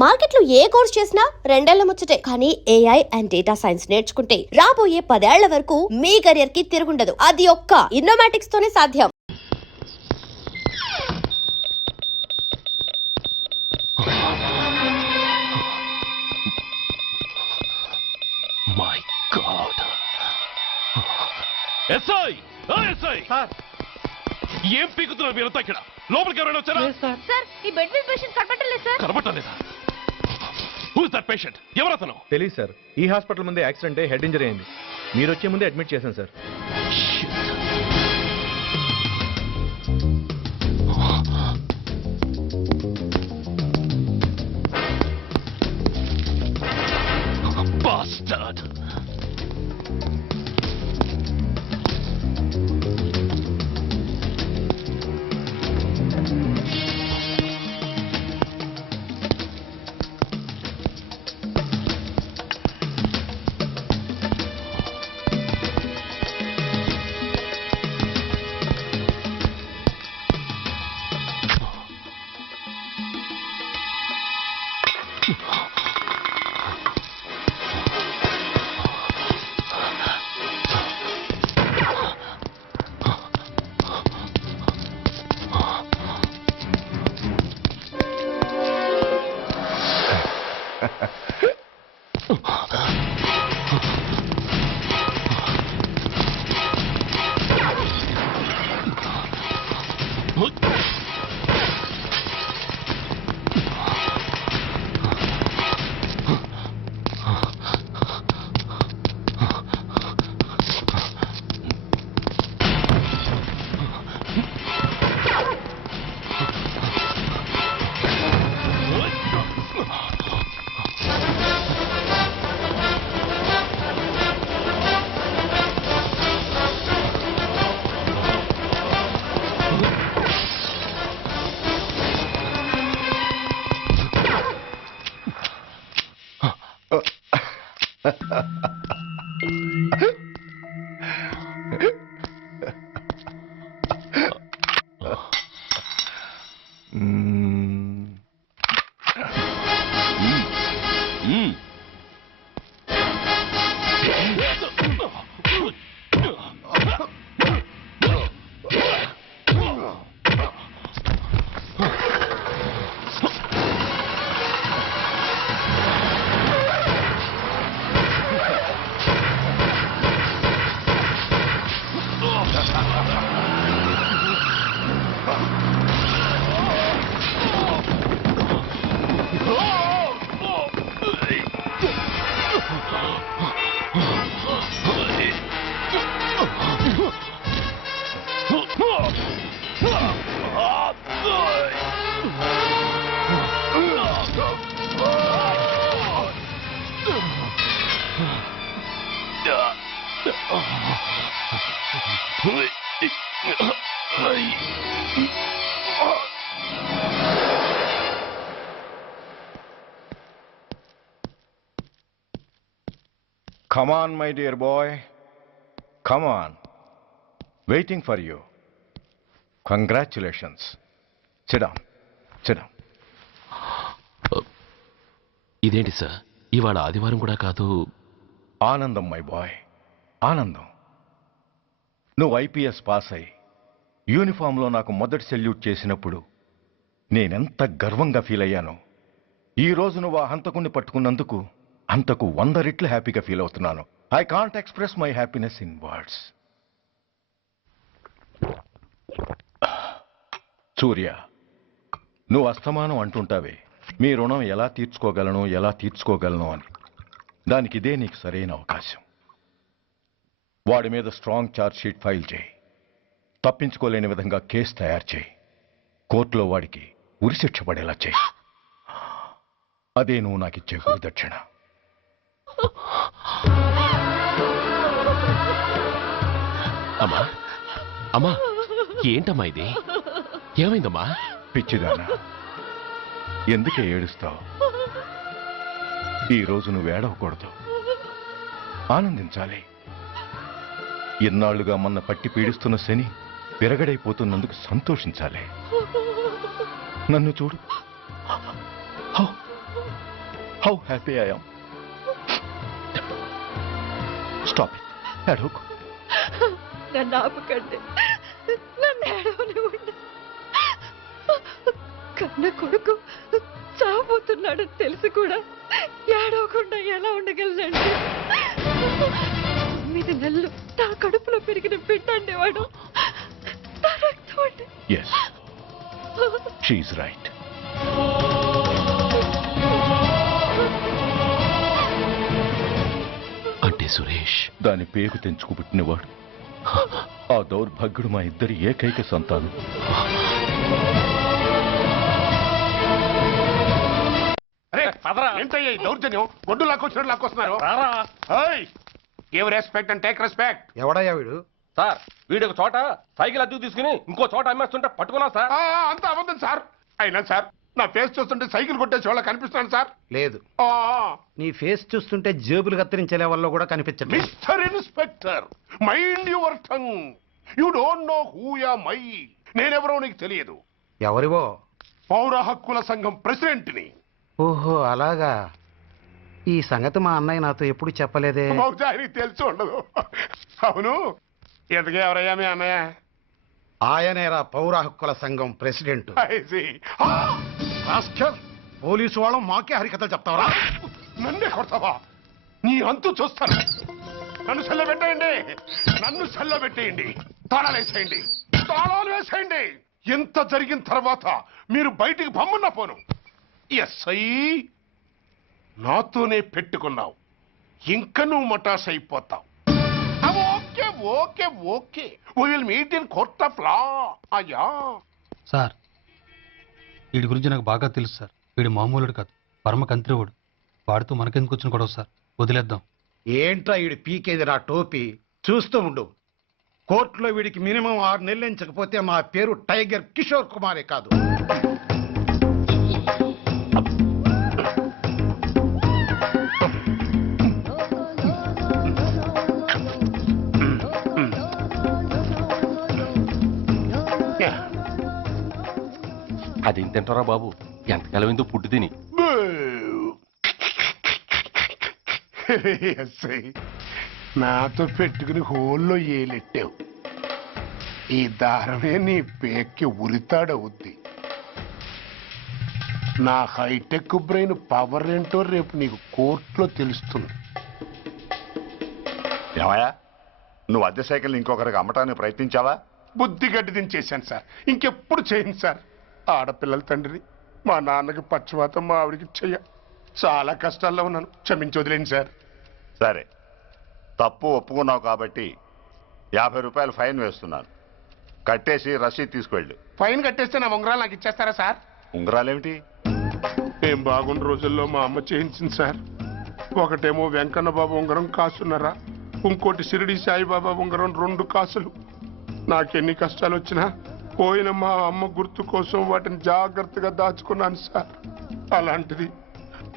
మార్కెట్లో ఏ కోర్స్ చేసినా రెండేళ్ల ముచ్చటే. కానీ ఏఐ అండ్ డేటా సైన్స్ నేర్చుకుంటే రాబోయే 10 ఏళ్ల వరకు మీ కెరియర్ కి తిరుగుండదు. అది ఒక్క ఇన్నోమాటిక్స్ తోనే సాధ్యం. My God. ఎస్ఐ ఎస్ఐ ఏం పీకుతున్నారు మీరంతా ఇక్కడ? లోపలికి ఎవరైనా వచ్చారా? సార్, ఈ బెడ్ మీద పేషెంట్ కనపట్టలేదు సార్. కనబట్టలేదా? Who is that patient? ఎవరతను? తెలియదు సార్. ఈ హాస్పిటల్ ముందే యాక్సిడెంట్ అయ్యి హెడ్ ఇంజరీ అయింది. మీరు వచ్చే ముందే అడ్మిట్ చేశాను sir. Bastard. Come on, my dear boy. Come on. Waiting for you. Congratulations. Sit down. Sit down. ఇదేంటి సార్, ఇవాళ ఆదివారం కూడా కాదు. ఆనందం మై బాయ్, ఆనందం. నువ్వు ఐపీఎస్ పాస్ అయి యూనిఫామ్లో నాకు మొదటి సెల్యూట్ చేసినప్పుడు నేనెంత గర్వంగా ఫీల్ అయ్యానో, ఈరోజు నువ్వు ఆ హంతకుణ్ణి పట్టుకున్నందుకు అంతకు 100 రెట్లు హ్యాపీగా ఫీల్ అవుతున్నాను. I can't express my happiness in words. Surya, నువ్వు అస్తమానం అంటుంటావే మీ రుణం ఎలా తీర్చుకోగలను అని. దానికి ఇదే నీకు సరైన అవకాశం. వాడి మీద స్ట్రాంగ్ ఛార్జ్ షీట్ ఫైల్ చేయి. తప్పించుకోలేని విధంగా కేసు తయారు చేయి. కోర్టులో వాడికి ఉరిశిక్ష పడేలా చేయి. అదే నువ్వు నాకు ఇచ్చే గురుదక్షిణ. అమ్మా అమ్మా, ఏంటమ్మా ఇది? ఏమైందమ్మా? పిచ్చిదానా, ఎందుకే ఏడుస్తావు? ఈరోజు నువ్వు ఏడవకూడదు, ఆనందించాలి. ఇన్నాళ్లుగా మన పట్టి పీడిస్తున్న శని విరగడైపోతున్నందుకు సంతోషించాలి. నన్ను చూడు, how happy I am. Stop it. ఏడవకు. నన్ను ఆపకండి, నన్ను ఏడవనివ్వండి. కన్న కొడుకు చావబోతున్నాడని తెలిసి కూడా ఏడవకుండా ఎలా ఉండగలనండి? 9 నెలలు నా కడుపులో పెరిగిన బిడ్డ అండి వాడు. నా రక్తం అండి. Yes, she's right. అంటే సురేష్ దాని పేరు తెంచుకు పుట్టినవాడు. ఆ దౌర్భాగ్యుడు మా ఇద్దరి ఏకైక సంతానం. ఏంటయ్యా ఈ దౌర్జన్యం? గొడ్డు లాక్కొచ్చినట్టు లాక్కొస్తున్నారు. Give respect and take respect. ఎవడయ్యా వీడు? సార్ వీడు ఒక చోట సైకిల్ అద్దెకు తీసుకుని ఇంకో చోట అమ్మేస్తుంటే పట్టుకున్నా సార్. అంత అబద్ధం సార్. అయినా సార్ నా ఫేస్ చూస్తుంటే సైకిల్ కొట్టేసి వాళ్ళ కనిపిస్తున్నాను సార్. లేదు, నీ ఫేస్ చూస్తుంటే జేబులు కత్తిరించే లెవెల్లో కూడా కనిపించట్లేదు. Mister inspector, mind your tongue. You don't know who am I. నేనెవరో నీకు తెలియదు. ఎవరివో? పౌర హక్కుల సంఘం ప్రెసిడెంట్ని. ఓహో అలాగా. ఈ సంగతి మా అన్నయ్య నాతో ఎప్పుడు చెప్పలేదే. బహుశా ఆయనకి తెలిసి ఉండదు. అవును, ఎందుకు ఎవరయ్యా మీ అన్నయ్య? ఆయనేరా పౌర హక్కుల సంఘం president. I see. Rascal, police వాళ్ళం మాకే హరికథలు చెప్తావరా? నన్నే కొడతావా? నీ అంతు చూస్తాను. నన్ను సెల్ల పెట్టేయండి, నన్ను సెల్ల పెట్టేయండి. తాళాలు వేసేయండి, తాళాలు వేసేయండి. ఎంత జరిగిన తర్వాత మీరు బయటికి పమ్మున్నా పోను. ఎస్ఐ నాతోనే పెట్టుకున్నావు, ఇంకా నువ్వు మటాస్ అయిపోతావు. Okay okay okay, we will meet in court of law. అయ్యా సార్, వీడి గురించి నాకు బాగా తెలుసు సార్. వీడు మామూలుడు కాదు, పరమ కంత్రివుడు. వాడితో మనకెందుకు వచ్చిన గొడవ సార్? వదిలేద్దాం. ఏంట్రా వీడి పీకేది నా టోపీ? చూస్తూ ఉండు. కోర్టులో వీడికి మినిమం 6 నెలలు ఎంచకపోతే మా పేరు టైగర్ కిషోర్ కుమారే కాదు. అది తింటారా బాబు? ఎంతకాలం ఎందుకు పుట్టి తిని. ఎస్ఐ నాతో పెట్టుకుని హోల్లో ఏలెట్టావు. ఈ దారమే నీ పేక్కి ఉరితాడవుద్ది. నా హైటెక్ బ్రెయిన్ పవర్ ఏంటో రేపు నీకు కోర్టులో తెలుస్తుంది. ఏమయ్యా, నువ్వు అద్దె సైకిల్ ఇంకొకరికి అమ్మటానికి ప్రయత్నించావా? బుద్ధి గడ్డి దించేశాను సార్, ఇంకెప్పుడు చేయను సార్. ఆడపిల్లల తండ్రిని, మా నాన్నకి పక్షవాతం, మా ఆవిడికి చెయ్య. చాలా కష్టాల్లో ఉన్నాను, క్షమించి వదిలేండి సార్. సరే, తప్పు ఒప్పుకున్నావు కాబట్టి 50 రూపాయలు ఫైన్ వేస్తున్నాను. కట్టేసి రసీదు తీసుకువెళ్ళు. ఫైన్ కట్టేస్తే నా ఉంగరాలు నాకు ఇచ్చేస్తారా సార్? ఉంగరాలేమిటి? ఏం బాగున్న రోజుల్లో మా అమ్మ చేయించింది సార్. ఒకటేమో వెంకన్న బాబు ఉంగరం కాసున్నరా, ఇంకోటి షిరిడి సాయిబాబా ఉంగరం 2 కాసులు. నాకెన్ని కష్టాలు వచ్చినా పోయిన మా అమ్మ గుర్తు కోసం వాటిని జాగ్రత్తగా దాచుకున్నాను సార్. అలాంటిది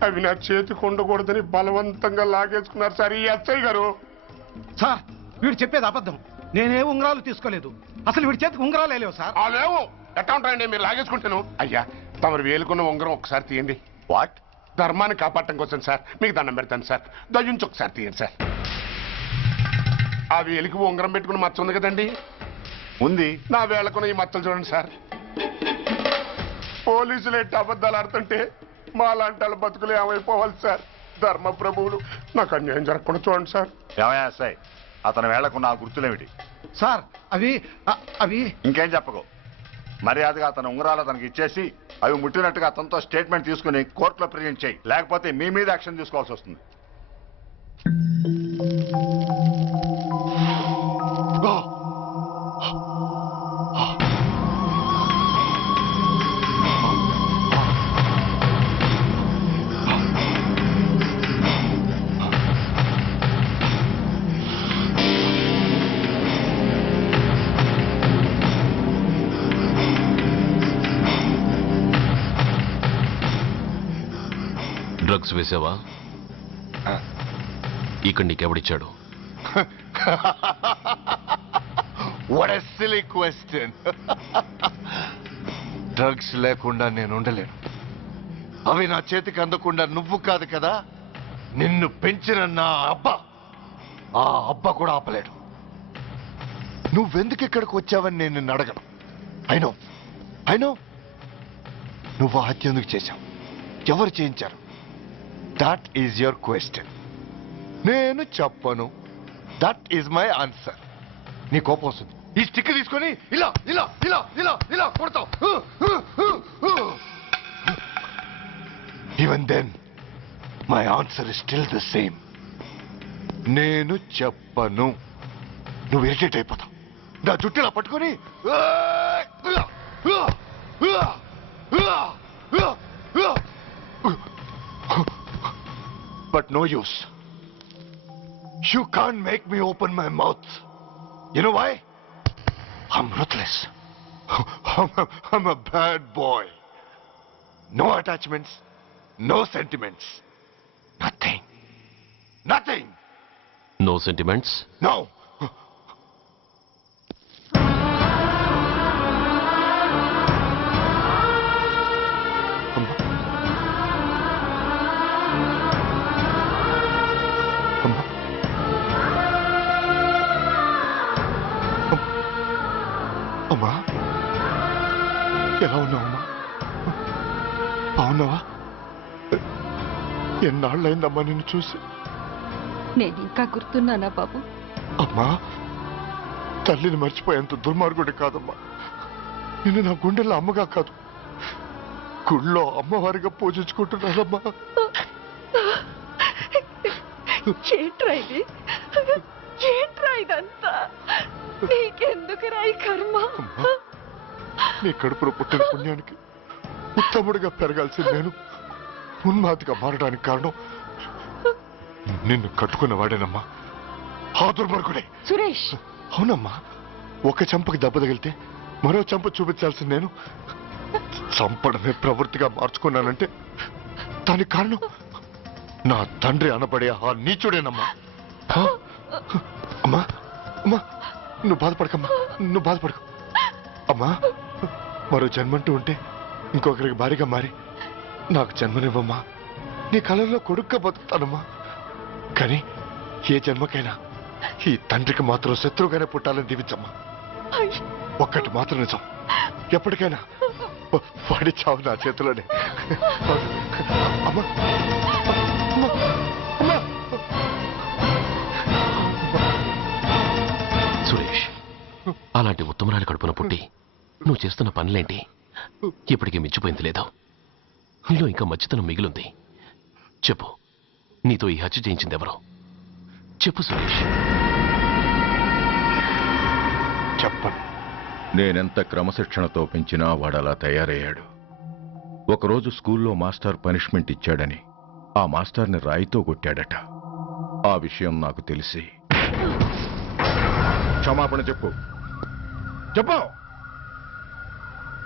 అవి నా చేతికి ఉండకూడదని బలవంతంగా లాగేసుకున్నారు సార్ ఈ ఎస్ఐ గారు. సార్, వీడు చెప్పేది అబద్ధం. నేనే ఉంగరాలు తీసుకోలేదు. అసలు వీడి చేతికి ఉంగరాలే లేవు సార్. లేవు, ఎట్టా ఉంటాయండి మీరు లాగేసుకుంటాను. అయ్యా తమరు వేలుకున్న ఉంగరం ఒకసారి తీయండి. వాట్? ధర్మాన్ని కాపాడటం కోసం సార్, మీకు దండం పెడతాను సార్. దయ్యుంచి ఒకసారి తీయండి సార్. ఆ వేలికి ఉంగరం పెట్టుకుని మచ్చ ఉంది కదండి, ఉంది. నా వేళకున్న ఈ మచ్చలు చూడండి సార్. పోలీసులు ఎట్టి అబద్ధాలు ఆడుతుంటే మా లాంటి వాళ్ళ బతుకులు ఏమైపోవాలి సార్? ధర్మ ప్రభువులు, నాకు అన్యాయం జరగకుండా చూడండి సార్. ఏమయ్యా సాయి, అతని వేళ్లకున్న ఆ గుర్తులేమిటి? సార్, అవి ఇంకేం చెప్పకు. మర్యాదగా అతని ఉంగరాలు అతనికి ఇచ్చేసి అవి ముట్టినట్టుగా అతనితో స్టేట్మెంట్ తీసుకుని కోర్టులో ప్రెజెంట్ చేయి. లేకపోతే మీ మీద యాక్షన్ తీసుకోవాల్సి వస్తుంది. డ్రగ్స్ వేసావా? ఇక్కడ నీకెవడిచ్చాడు? What a silly question. Drugs లేకుండా నేను ఉండలేను. అవి నా చేతికి అందకుండా నువ్వు కాదు కదా, నిన్ను పెంచిన నా అబ్బ, ఆ అబ్బ కూడా ఆపలేడు. నువ్వెందుకు ఇక్కడికి వచ్చావని నేను నిన్ను అడగను. అయినో నువ్వు హత్య ఎందుకు చేశావు, ఎవరు చేయించారు? That is your question. నేను చెప్పను. That is my answer. నీ కోపం వస్తుంది, ఈ స్టిక్ తీసుకొని ఇలా ఇలా ఇలా ఇలా ఇలా కొడతావు. Even then my answer is still the same. నేను చెప్పను. నువ్వు ఇరిటేట్ అయిపోతావు. నా జుట్టులా పట్టుకొని but no use. You can't make me open my mouth. You know why? I'm ruthless. I'm a bad boy. No attachments, no sentiments. Nothing. Nothing. No sentiments. No. అమ్మా, ఎలా ఉన్నావమ్మా? బాగున్నావా? ఎన్నాళ్ళైందమ్మా నిన్ను చూసి? నేను ఇంకా గుర్తున్నానా బాబు? అమ్మా, తల్లిని మర్చిపోయేంత దుర్మార్గుడి కాదమ్మా. నిన్ను నా గుండెల్లో అమ్మగా కాదు, గుళ్ళో అమ్మవారిగా పూజించుకుంటున్నానమ్మా. ఏంట్రా ఇదంతా? నీకెందుకు రాయి కర్మ? నీ కడుపులో పుట్టిన పుణ్యానికి ఉత్తముడిగా పెరగాల్సిన నేను ఉన్మాదిగా మారడానికి కారణం నిన్ను కట్టుకున్నవాడేనమ్మా. ఆ దుర్మార్గుడే సురేష్. అవునమ్మా, ఒక చంపకి దెబ్బ తగిలితే మరో చంప చూపించాల్సిన నేను చంపడమే ప్రవృత్తిగా మార్చుకున్నానంటే దానికి కారణం నా తండ్రి అనబడే ఆ నీచుడేనమ్మా. అమ్మా అమ్మా, నువ్వు బాధపడకమ్మా, నువ్వు బాధపడకు అమ్మా. మరో జన్మంటూ ఉంటే ఇంకొకరికి భారీగా మారి నాకు జన్మనివ్వమ్మా. నీ కళల్లో కొడుగ్గా బతుకుతానమ్మా. కానీ ఏ జన్మకైనా ఈ తండ్రికి మాత్రం శత్రువుగానే పుట్టాలని దీవించమ్మా. ఒక్కటి మాత్రం నిజం, ఎప్పటికైనా వాడి చావు నా చేతిలోనే. అమ్మా అమ్మా అమ్మా. సురేష్, అలాంటి ఉత్తమరాలి కడుపున పుట్టి నువ్వు చేస్తున్న పనులేంటి? ఇప్పటికీ మించిపోయింది లేదు. నీలో ఇంకా మంచితనం మిగిలింది. చెప్పు, నీతో ఈ హత్య చేయించింది ఎవరు? చెప్పు సురేష్. చెప్పను. నేనెంత క్రమశిక్షణతో పెంచినా వాడలా తయారయ్యాడు. ఒకరోజు స్కూల్లో మాస్టర్ పనిష్మెంట్ ఇచ్చాడని ఆ మాస్టర్ని రాయితో కొట్టాడట. ఆ విషయం నాకు తెలిసి క్షమాపణ చెప్పు. చెప్పు.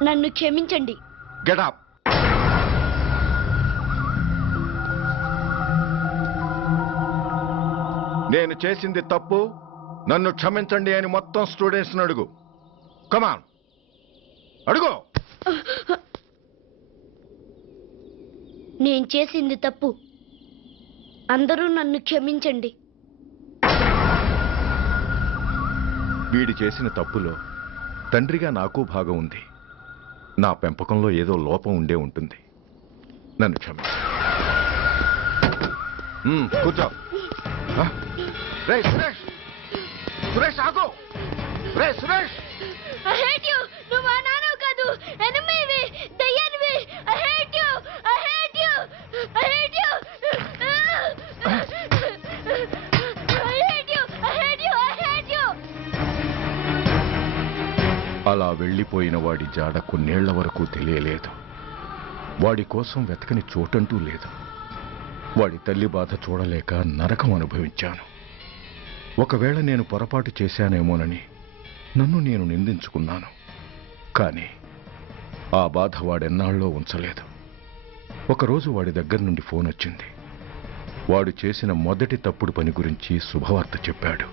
నన్ను క్షమించండి. Get up. నేను చేసింది తప్పు, నన్ను క్షమించండి అని మొత్తం స్టూడెంట్స్ అడుగు. కమాన్, అడుగు. నేను చేసింది తప్పు, అందరూ నన్ను క్షమించండి. వీడి చేసిన తప్పులో తండ్రిగా నాకు భాగం ఉంది. నా పెంపకంలో ఏదో లోపం ఉండే ఉంటుంది. నన్ను క్షమించు. కూర్చో. సురేష్, సురేష్ ఆగు. Suresh, I hate you. నువ్వు మా నాన్నవు కాదు, ఎనిమివి, దయ్యానివి. I hate you. I hate you. I hate you. I hate you. I hate you. I hate you. అలా వెళ్ళిపోయిన వాడి జాడ కొన్నేళ్ల వరకు తెలియలేదు. వాడి కోసం వెతకని చోటంటూ లేదు. వాడి తల్లి బాధ చూడలేక నరకం అనుభవించాను. ఒకవేళ నేను పొరపాటు చేశానేమోనని నన్ను నేను నిందించుకున్నాను. కానీ ఆ బాధ వాడెన్నాళ్ళో ఉంచలేదు. ఒకరోజు వాడి దగ్గర నుండి ఫోన్ వచ్చింది. వాడు చేసిన మొదటి తప్పుడు పని గురించి శుభవార్త చెప్పాడు.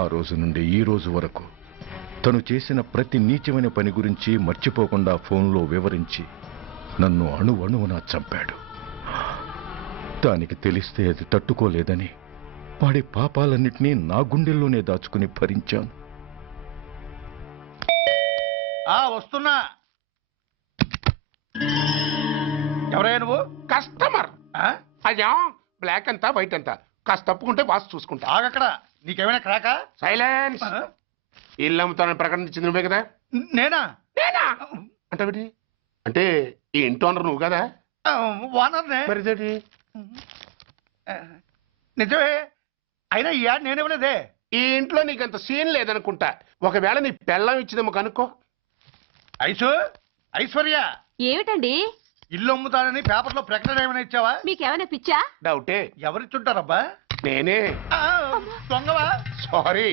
ఆ రోజు నుండి ఈ రోజు వరకు తను చేసిన ప్రతి నీచమైన పని గురించి మర్చిపోకుండా ఫోన్లో వివరించి నన్ను అణువణువున చంపాడు. దానికి తెలిస్తే అది తట్టుకోలేదని వాడి పాపాలన్నిటినీ నా గుండెల్లోనే దాచుకుని భరించాను. వస్తున్నా. ఎవరయ్యా నువ్వు? కస్టమర్. అయ్యా బ్లాక్ అంతా వైట్ అంతా కాస్త తప్పుకుంటే బాస్ చూసుకుంటా. ఆగక్కడ. నీకేమైనా క్రాకా? సైలెన్స్. ఇల్లు అమ్ముతానని ప్రకటించింది నువ్వే కదా? నేనా? అంటే అంటే ఈ ఇంటి ఓనర్ నువ్వు కదా? ఓనర్నే. మరి ఇదేంటి? నిజమే. అయినా ఈ యాడ్ నేనేవలేదే. ఈ ఇంట్లో నీకంత సీన్ లేదనుకుంటా. ఒకవేళ నీ పెళ్ళం ఇచ్చిందేమో కనుక్కో. ఐశ్వర్య, ఏమిటండి? ఇల్లు అమ్ముతానని పేపర్లో ప్రకటన ఏమైనా ఇచ్చావా? మీకేమైనా పిచ్చా? డౌటే. ఎవరిచ్చుంటారబ్బా? నేనే. దొంగవా? సారీ,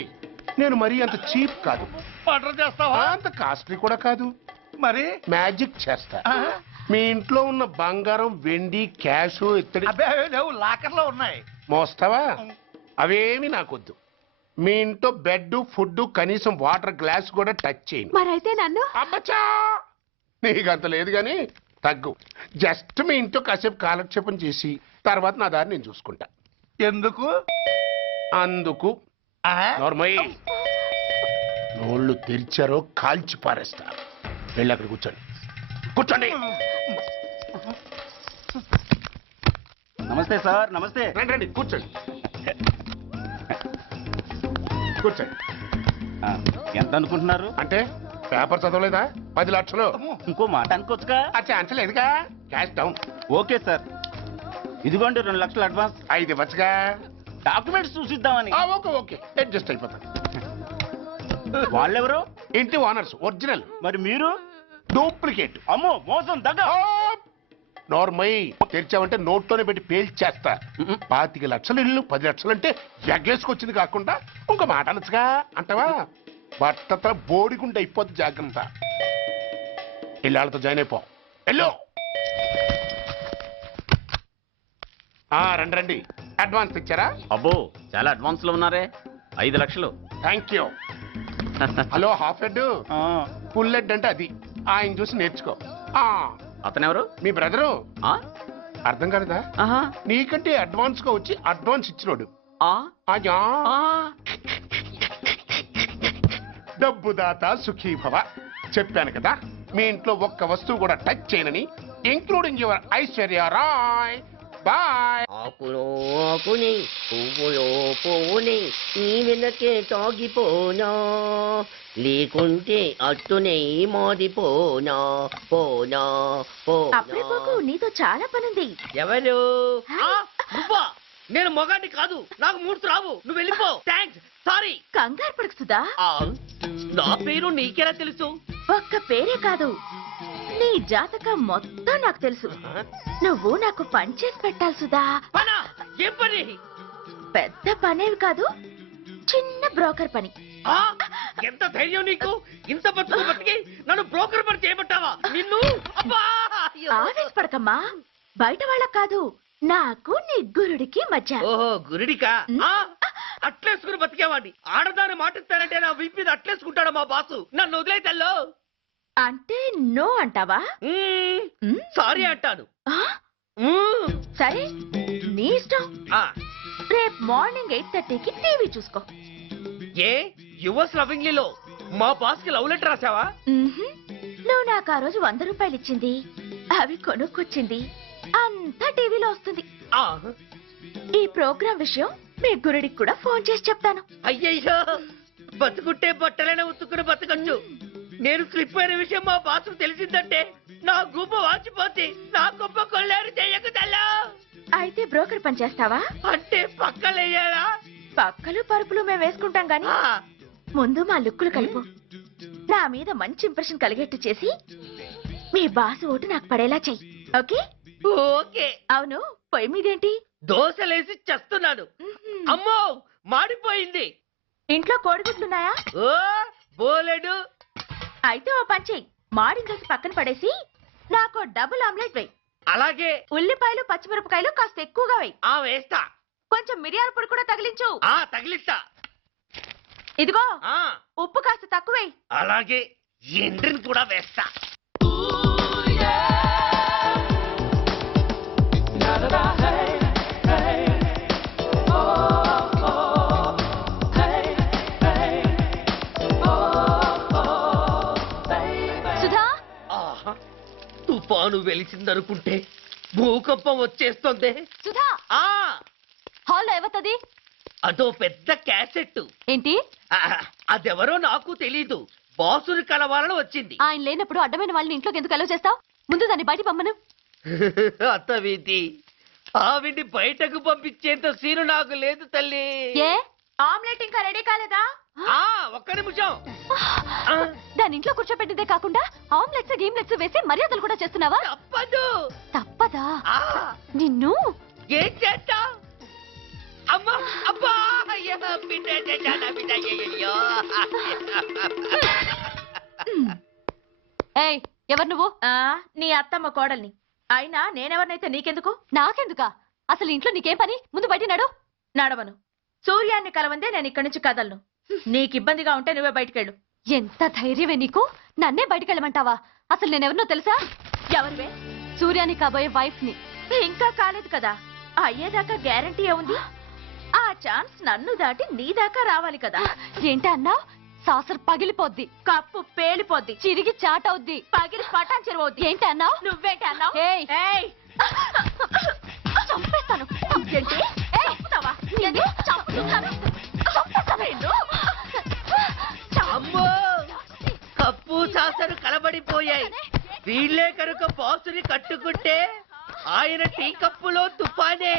నేను మరీ అంత చీప్ కాదు. మర్డర్ చేస్తావా? అంత కాస్ట్లీ కూడా కాదు. మరి మ్యాజిక్ చేస్తా. మీ ఇంట్లో ఉన్న బంగారం, వెండి, క్యాష్, ఇత్తడి లేవు, లాకర్లో ఉన్నాయి. మోస్తావా? అవేమి నాకొద్దు. మీ ఇంట్లో బెడ్, ఫుడ్, కనీసం వాటర్ గ్లాస్ కూడా టచ్ చేయను. మరైతే నన్ను? అబ్బచ్చా, నీకంత లేదు గాని తగ్గు. జస్ట్ మీ ఇంట్లో కాసేపు కాలక్షేపం చేసి తర్వాత నా దారి నేను చూసుకుంటా. ఎందుకు? అందుకు. నార్మల్ నోళ్ళు తెరిచారో కాల్చి పారేస్తా. వెళ్ళి అక్కడ కూర్చోండి. కూర్చోండి. నమస్తే సార్. నమస్తే. రండి రండి, కూర్చోండి. కూర్చోండి. ఎంత అనుకుంటున్నారు? అంటే పేపర్ చదవలేదా? 10 లక్షలు. ఇంకో మాట అనుకోవచ్చుగా? ఆ ఛాన్స్ లేదుగా. Cash down. ఓకే సార్, ఇదిగోండి 2 లక్షలు అడ్వాన్స్. 5 ఇవ్వచ్చుగా. డాక్యుమెంట్స్ చూసిద్దామని. ఓకే ఓకే, అడ్జస్ట్ అయిపోతాను. వాళ్ళెవరు? ఇంటి ఓనర్స్. ఒరిజినల్. మరి మీరు? డూప్లికేట్. అమ్మో, మోసం దగ్గర. నార్మల్ తెరిచావంటే నోట్లోనే పెట్టి పేల్చేస్తా. 25 లక్షలు ఇల్లు 10 లక్షలు అంటే ఎగ్గేసుకొచ్చింది కాకుండా ఇంకో మాట అనొచ్చుగా అంటావా? బట్టతో బోడిగుండి అయిపోద్ది. జాగ్రత్త. ఇళ్ళతో జాయిన్ అయిపో. వెళ్ళు. రండి రండి. అడ్వాన్స్ ఇచ్చారా? అబ్బో, చాలా అడ్వాన్స్ లో ఉన్నారే. 5 లక్షలు. Thank you. Hello, half head full head అంటే అది. ఆయన చూసి నేర్చుకో. అతనెవరు? మీ బ్రదరు. అర్థం కాలేదా? నీకంటే అడ్వాన్స్ గా వచ్చి అడ్వాన్స్ ఇచ్చినోడు. డబ్బు దాత సుఖీభవ. చెప్పాను కదా, మీ ఇంట్లో ఒక్క వస్తువు కూడా టచ్ చేయనని, including your Aishwarya Rai. Bye. ఆకులో ఆకుని, పువ్వులో పువ్వుని, నీ వెనకే తాగిపోనా, లేకుంటే అట్టునే మాడిపోనా. పోనా అప్పుడే నీతో చాలా పనుంది. ఎవరు? నువ్వా? నేను మొగాడి కాదు, నాకు మూర్తి రావు. నువ్వు వెళ్ళిపో. Thanks, sorry. కంగారు పడకు సుధా. నా పేరు నీకెలా తెలుసు? ఒక్క పేరే కాదు, నీ జాతకం మొత్తం నాకు తెలుసు. నువ్వు నాకు పని చేసి పెట్టాలి సుధా. పనా? ఏం పని? పెద్ద పనేవి కాదు, చిన్న బ్రోకర్ పని. ఎంత ధైర్యం నీకు? ఇంత బతుకు బతికి నన్ను బ్రోకర్ పని చేయబట్టావా? నిన్ను ఆవేశపడకమ్మా. బయట వాళ్ళకు కాదు, నాకు నీ గురుడికి మధ్య. ఓహో, గురుడికా? అట్లేసుకుని బతికేవాడిని. ఆడదాన్ని మాటిస్తానంటే నా వీపు మీద అట్లేసుకుంటాడు మా బాసు. నన్ను వదిలేతల్లో. అంటే నో అంటావా? సారీ అంటాను. సరే, నీ ఇష్టం. రేపు మార్నింగ్ 8:30కి టీవీ చూసుకో. ఏ యువర్స్ లవింగ్లీలో మా బాస్ కి లవ్ లెటర్ రాసావా? నువ్వు నాకు ఆ రోజు 100 రూపాయలు ఇచ్చింది, అవి కొనుక్కొచ్చింది అంతా టీవీలో వస్తుంది. ఈ ప్రోగ్రాం విషయం మీ గురుడికి కూడా ఫోన్ చేసి చెప్తాను. అయ్యయ్యో, బతుకుంటే బట్టలైనా ఉత్తుకుని బతకచ్చు. నేను స్లిప్ అయిన విషయం మా బాసు తెలిసిందంటే నా గుమ్మ వాచిపోతే నా గొప్ప కొల్లారు చెయ్యకు తెల్లా. అయితే బ్రోకర్ పని చేస్తావా? అంటే పక్కలేయాలా? పక్కలు పరుపులు మేము వేసుకుంటాం గాని ముందు మా లుక్కులు కలుపు. నా మీద మంచి ఇంప్రెషన్ కలిగేట్టు చేసి మీ బాసు ఓటు నాకు పడేలా చెయ్యి. ఓకే? ఓకే. అవును, పొయ్యి మీదేంటి? దోశలేసి చేస్తున్నాను. అమ్మో, మాడిపోయింది. ఇంట్లో కోడిగుడ్లున్నాయా? ఓ బోలెడు. అయితే ఓ పని చెయ్యి, మాడిన దోశ పక్కన పడేసి నాకు డబుల్ ఆమ్లెట్ వేయి. అలాగే. ఉల్లిపాయలు పచ్చిమిరపకాయలు కాస్త ఎక్కువగా వేయి. వేస్తా. కొంచెం మిరియాల పొడి కూడా తగిలించు. తగిలిస్తా. ఇదిగో, ఉప్పు కాస్త తక్కువే. అలాగే. ఎండ్రిని కూడా వేస్తా. తాను వెలిసిందనుకుంటే భూకంపం వచ్చేస్తుంది. సుధా ఆ హాల్లో ఏవతది? అదో పెద్ద క్యాసెట్. ఏంటి? అదెవరో నాకు తెలీదు. బాసుని కలవాలని వచ్చింది. ఆయన లేనప్పుడు అడ్డమైన వాళ్ళని ఇంట్లోకి ఎందుకు అలవ్ చేస్తావు? ముందు దాన్ని బయట పంపను. అత్తవీతి ఆవిడ్ని బయటకు పంపించేంత సీను నాకు లేదు తల్లి. ఏ ఆమ్లెట్ ఇంకా రెడీ కాలేదా? ఒక్క నిమిషం. దాని ఇంట్లో కూర్చోపెట్టిందే కాకుండా ఆమ్లెట్స్ గీమ్లెట్స్ వేసి మర్యాదలు కూడా చేస్తున్నావా? తప్పదు. తప్పదా? నిన్ను ఏం చేస్తా? అమ్మా అబ్బా అయ్యో బిడ్డ బిడ్డ అయ్యో. ఏయ్ ఎవరు నువ్వు? నీ అత్తమ్మ కోడల్ని. అయినా నేనెవరినైతే నీకెందుకు? నాకెందుకా? అసలు ఇంట్లో నీకేం పని? ముందు బయట నడు. నడవను. సూర్యాన్ని కలవందే నేను ఇక్కడి నుంచి కదలను. నీకు ఇబ్బందిగా ఉంటే నువ్వే బయటకెళ్ళు. ఎంత ధైర్యమే నీకు? నన్నే బయటకెళ్ళమంటావా? అసలు నేనెవరినో తెలుసా? ఎవరివే? సూర్యాన్ని కాబోయే వైఫ్ ని. ఇంకా కాలేదు కదా, అయ్యేదాకా గ్యారంటీ ఏముంది? ఆ ఛాన్స్ నన్ను దాటి నీ దాకా రావాలి కదా. ఏంటి అన్నా? సాసర్ పగిలిపోద్ది, కప్పు పేలిపోద్ది, చిరిగి చాటవుద్ది, పగిలి పటాన్ చెరువవుద్ది. ఏంటి అన్నా? నువ్వేంటి అన్నా? చంపేస్తాను. ఏంటి చంపుతావా? చంపుతాను. అమ్మో కప్పు సాసరు కలబడిపోయాయి. వీళ్ళే కనుక బాసుని కట్టుకుంటే ఆయన టీ కప్పులో తుఫానే.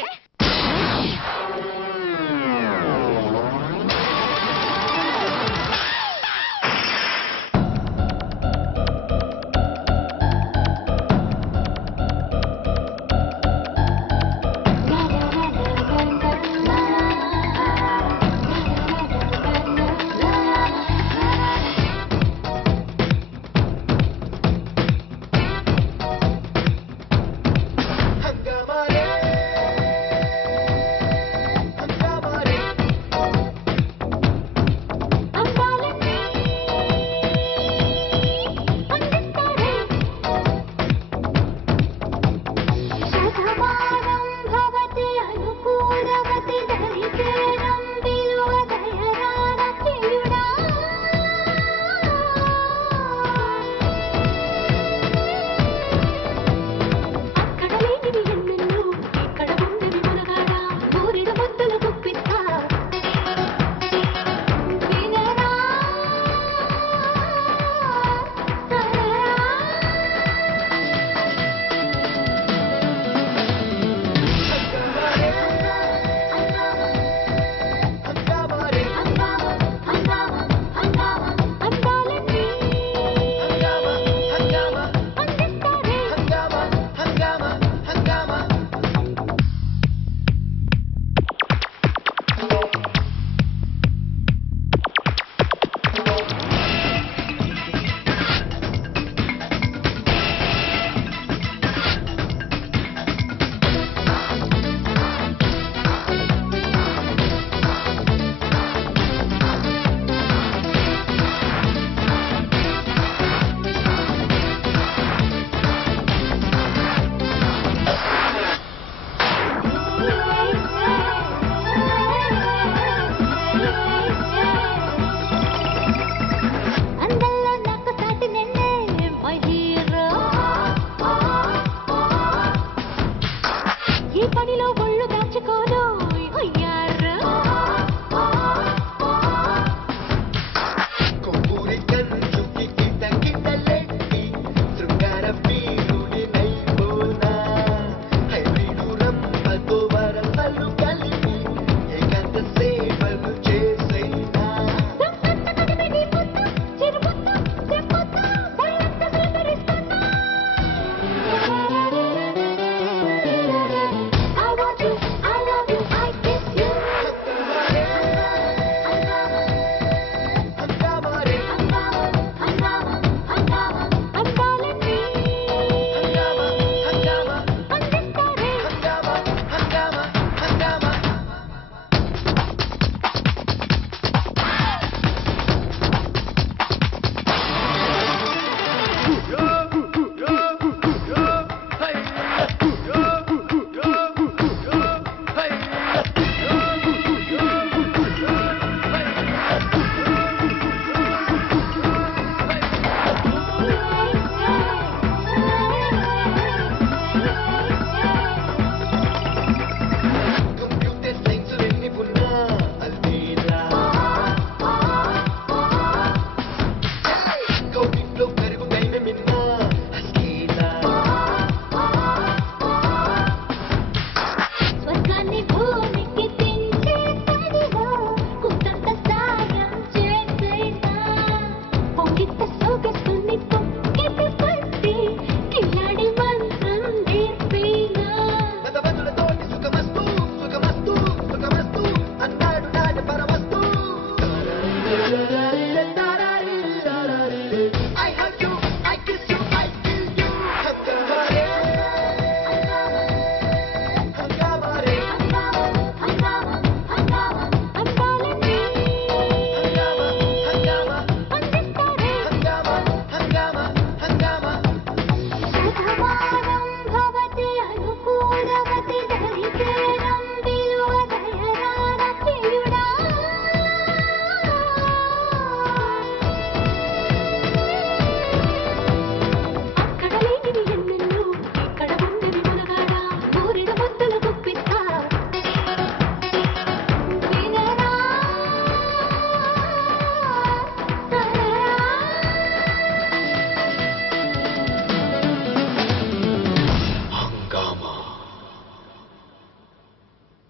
ఈ పనిలో